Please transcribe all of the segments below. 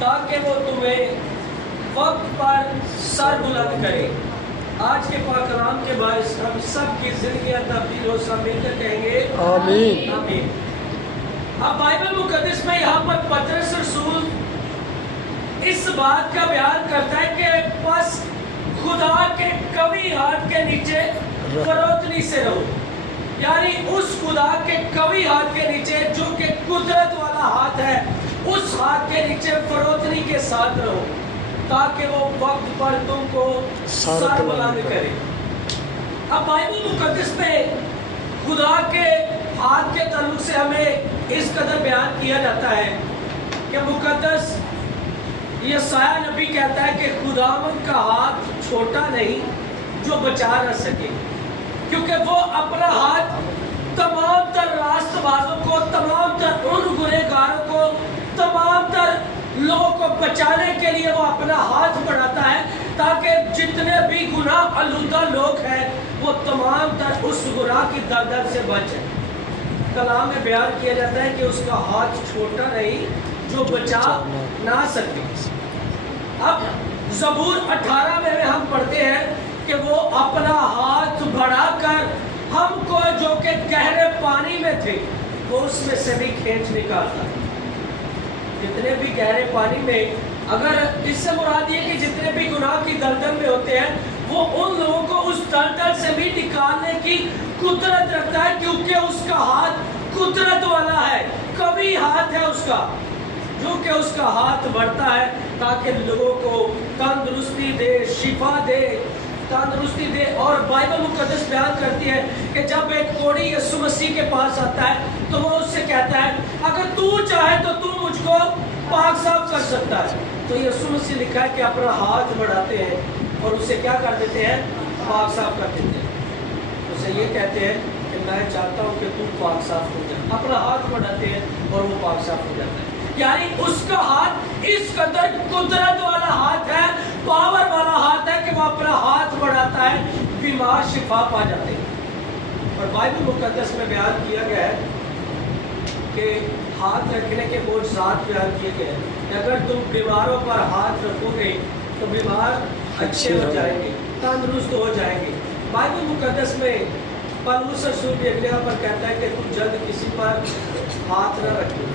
تاکہ وہ تمہیں وقت پر سر بلند کرے۔ آج کے پاک کلام کے باعث ہم سب کی زندگیاں تبدیل ہو، سب مل کر کہیں گے آمین۔ آمین۔ اب بائبل مقدس میں یہاں پر پطرس رسول اس بات کا بیان کرتا ہے کہ بس خدا کے قوی ہاتھ کے نیچے فروتنی سے رہو، یعنی اس خدا کے قوی ہاتھ کے نیچے جو کہ قدرت والا ہاتھ ہے، اس ہاتھ کے نیچے فروتنی کے ساتھ رہو تاکہ وہ وقت پر تم کو سر بلند کرے۔ اب بائبل مقدس میں خدا کے ہاتھ کے تعلق سے ہمیں اس قدر بیان کیا جاتا ہے کہ مقدس یسایہ نبی کہتا ہے کہ خداوند کا ہاتھ چھوٹا نہیں جو بچا نہ سکے، کیونکہ وہ اپنا ہاتھ تمام تر راست بازوں کو، تمام تر ان گنہگاروں کو، تمام تر لوگوں کو بچانے کے لیے وہ اپنا ہاتھ بڑھاتا ہے تاکہ جتنے بھی گناہ آلودہ لوگ ہیں وہ تمام تر اس گناہ کی دلدل سے بچ جائیں۔ کلام میں بیان کیا جاتا ہے کہ اس کا ہاتھ چھوٹا نہیں جو بچا نہ سکے۔ اب زبور 18 میں ہم پڑھتے ہیں کہ وہ اپنا ہاتھ بڑھا کر ہم کو جو کہ گہرے پانی میں تھے وہ اس میں سے بھی کھینچ نکالتا ہے۔ جتنے بھی گہرے پانی میں، اگر اس سے مراد یہ کہ جتنے بھی گناہ کی دلدل میں ہوتے ہیں وہ ان لوگوں کو اس دلدل سے بھی نکالنے کی قدرت رکھتا ہے، کیونکہ اس کا ہاتھ قدرت والا ہے، قوی ہاتھ ہے اس کا، جو کہ اس کا ہاتھ بڑھتا ہے تاکہ لوگوں کو تندرستی دے، شفا دے، تندرستی دے۔ اور بائبل مقدس بیان کرتی ہے کہ جب ایک کوڑی یسوع مسیح کے پاس آتا ہے تو وہ اس سے کہتا ہے اگر تو چاہے تو تو مجھ کو پاک صاف کر سکتا ہے۔ تو یسوع مسیح لکھا ہے کہ اپنا ہاتھ بڑھاتے ہیں اور اسے کیا کر دیتے ہیں؟ پاک صاف کر دیتے ہیں۔ اسے یہ کہتے ہیں کہ میں چاہتا ہوں کہ تو پاک صاف ہو جائے، اپنا ہاتھ بڑھاتے ہیں اور وہ پاک صاف ہو جاتا ہے۔ یعنی اس کا ہاتھ اس قدر قدرت والا ہاتھ ہے، پاور والا ہاتھ ہے کہ وہ اپنا ہاتھ بڑھاتا ہے، بیمار شفا پا جاتے ہیں۔ اور بائبل مقدس میں بیان کیا گیا ہے کہ ہاتھ رکھنے کے معجزات بیان کیے گئے ہیں کہ اگر تم بیماروں پر ہاتھ رکھو گے تو بیمار اچھے ہو جائیں گے، تندرست ہو جائیں گے۔ بائبل مقدس میں پولس رسول بھی اگلے پر کہتا ہے کہ تم جلد کسی پر ہاتھ نہ رکھو،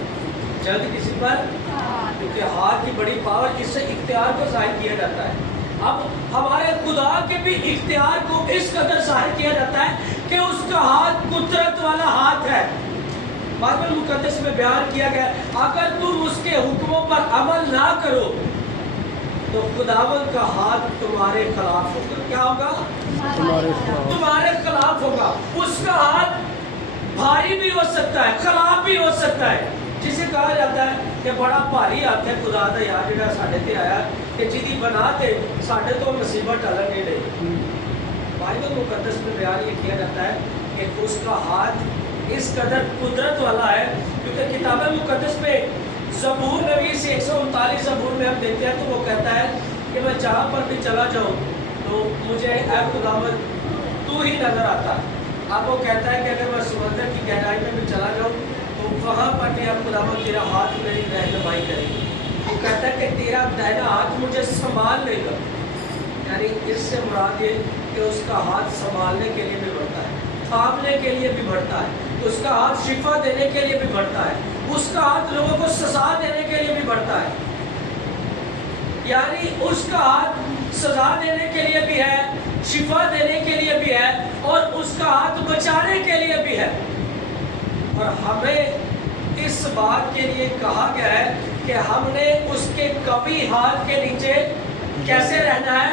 جلد کسی پر، کیونکہ ہاتھ کی بڑی پاور، جس سے اختیار کو ظاہر کیا جاتا ہے۔ اب ہمارے خدا کے بھی اختیار کو اس قدر ظاہر کیا جاتا ہے کہ اس کا ہاتھ قدرت والا ہاتھ ہے۔ بائبل مقدس میں بیان کیا گیا اگر تم اس کے حکموں پر عمل نہ کرو تو خداوند کا ہاتھ تمہارے خلاف ہوگا۔ کیا ہوگا؟ تمہارے خلاف ہوگا۔ اس کا ہاتھ بھاری بھی ہو سکتا ہے، خلاف بھی ہو سکتا ہے، جسے کہا جاتا ہے کہ بڑا بھاری ہاتھ ہے خدا دا یار جڑا ساڈے تے آیا کہ جدی بنا تے ساڈے تو مصیبت ٹلن نہیں رہی۔ بائبل مقدس میں بیان یہ کیا جاتا ہے کہ اس کا ہاتھ اس قدر قدرت والا ہے، کیونکہ کتاب مقدس میں زبور نویس 139 زبور میں ہم دیکھتے ہیں تو وہ کہتا ہے کہ میں جہاں پر بھی چلا جاؤں تو مجھے اے خداوند تو ہی نظر آتا۔ اب وہ کہتا ہے کہ اگر میں سمندر کی گہرائی میں بھی چلا جاؤں تو وہاں پر بھی اب خداوند تیرا ہاتھ میری رہنمائی کرے گی۔ وہ کہتا ہے کہ تیرا دائنا ہاتھ مجھے سنبھال لے گا، یعنی اس سے مراد یہ کہ اس کا ہاتھ سنبھالنے کے لیے بھی بڑھتا ہے، تھامنے کے لیے بھی بڑھتا ہے، اس کا ہاتھ شفا دینے کے لیے بھی بڑھتا ہے، اس کا ہاتھ لوگوں کو سزا دینے کے لیے بھی بڑھتا ہے۔ یعنی اس کا ہاتھ سزا دینے کے لیے بھی ہے، شفا دینے کے لیے بھی ہے، اور اس کا ہاتھ بچانے کے لیے بھی ہے۔ اور ہمیں اس بات کے لیے کہا گیا ہے کہ ہم نے اس کے قوی ہاتھ کے نیچے کیسے رہنا ہے؟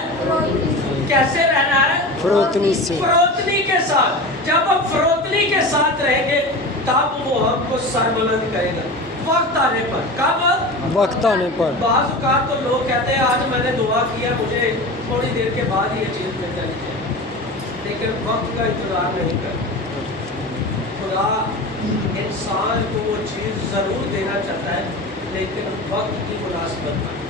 کیسے رہنا ہے؟ فروتنی سے، فروتنی کے ساتھ۔ جب ہم فروتنی کے ساتھ رہیں گے تب وہ ہم کو سر بلند کرے گا وقت آنے پر۔ کب؟ وقت آنے پر۔ بعض اوقات تو لوگ کہتے ہیں آج میں نے دعا کیا مجھے تھوڑی دیر کے بعد یہ چیز مل جانی چاہیے، لیکن وقت کا انتظار نہیں کرتا۔ خدا انسان کو وہ چیز ضرور دینا چاہتا ہے لیکن وقت کی مناسبت پر۔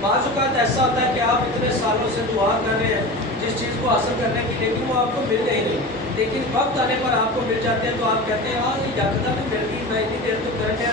بعض اوقات ایسا ہوتا ہے کہ آپ اتنے سالوں سے دعا کر رہے ہیں جس چیز کو حاصل کرنے کی، لیکن وہ آپ کو مل نہیں، لیکن وقت آنے پر آپ کو مل جاتے ہیں تو آپ کہتے ہیں یار یہ یکدم مل گئی، میں اتنی دیر تو کر گیا